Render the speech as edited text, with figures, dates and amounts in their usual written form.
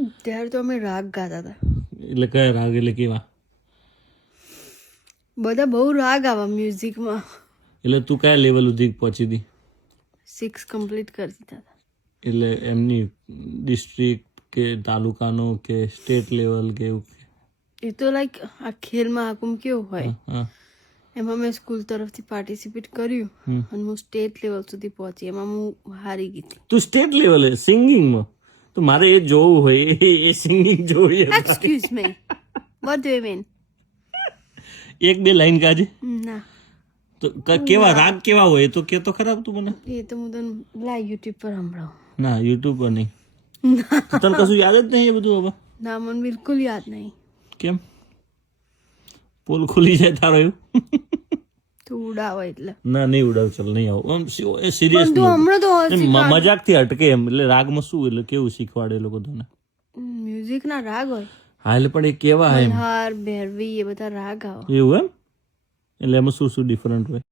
ત્યારે તો અમે રાગ ગાતા હતા. એટલે કયા રાગ એટલે કેવા? બધા બહુ રાગ આવા મ્યુઝિકમાં. એટલે તું કયા લેવલ સુધી પહોંચી હતી? 6 કમ્પ્લીટ કરી દીધા હતા. એટલે એમની ડિસ્ટ્રિક્ટ કે તાલુકાનો કે સ્ટેટ લેવલ કે એવું? એ તો લાઈક આ ખેલ મહાકુંભ કેવું હોય હા. એમાં મેં સ્કૂલ તરફથી પાર્ટિસિપેટ કર્યું અને હું સ્ટેટ લેવલ સુધી પહોંચી. એમાં હું હારી ગઈ હતી. તું સ્ટેટ લેવલે સિંગિંગમાં? તો મારે એ જોવું હોય, એ સિંગિંગ જોવી. Excuse me, what do you mean? એક બે લાઈન ગાજે. ના, તો કેવા રાગ કેવા હોય તો કે તો ખરાબ તું મને. એ તો હું તને યુટ્યુબ પર સંભળાવું. ના, યુટ્યુબ પર નહીં. તો તને કશું યાદ જ નહીં એ બધું હવે? ના, મને બિલકુલ યાદ નહીં. કેમ? પોલ ખુલી જાય તારો એવું? તું ઉડાવો એટલે. ના, નહીં ઉડાવ, ચાલ નહીં આવું. એ સિરિયસ તું હમણાં તો મજાકથી હટકે એમ. એટલે રાગમાં શું એટલે કેવું શીખવાડે એ લોકો તને? મ્યુઝિક ના રાગ હોય. હા, એટલે પણ એ કેવા એમ? મલ્હાર, ભૈરવી એ બધા રાગ આવે. એવું એમ? એટલે એમાં શું શું ડિફરન્ટ હોય?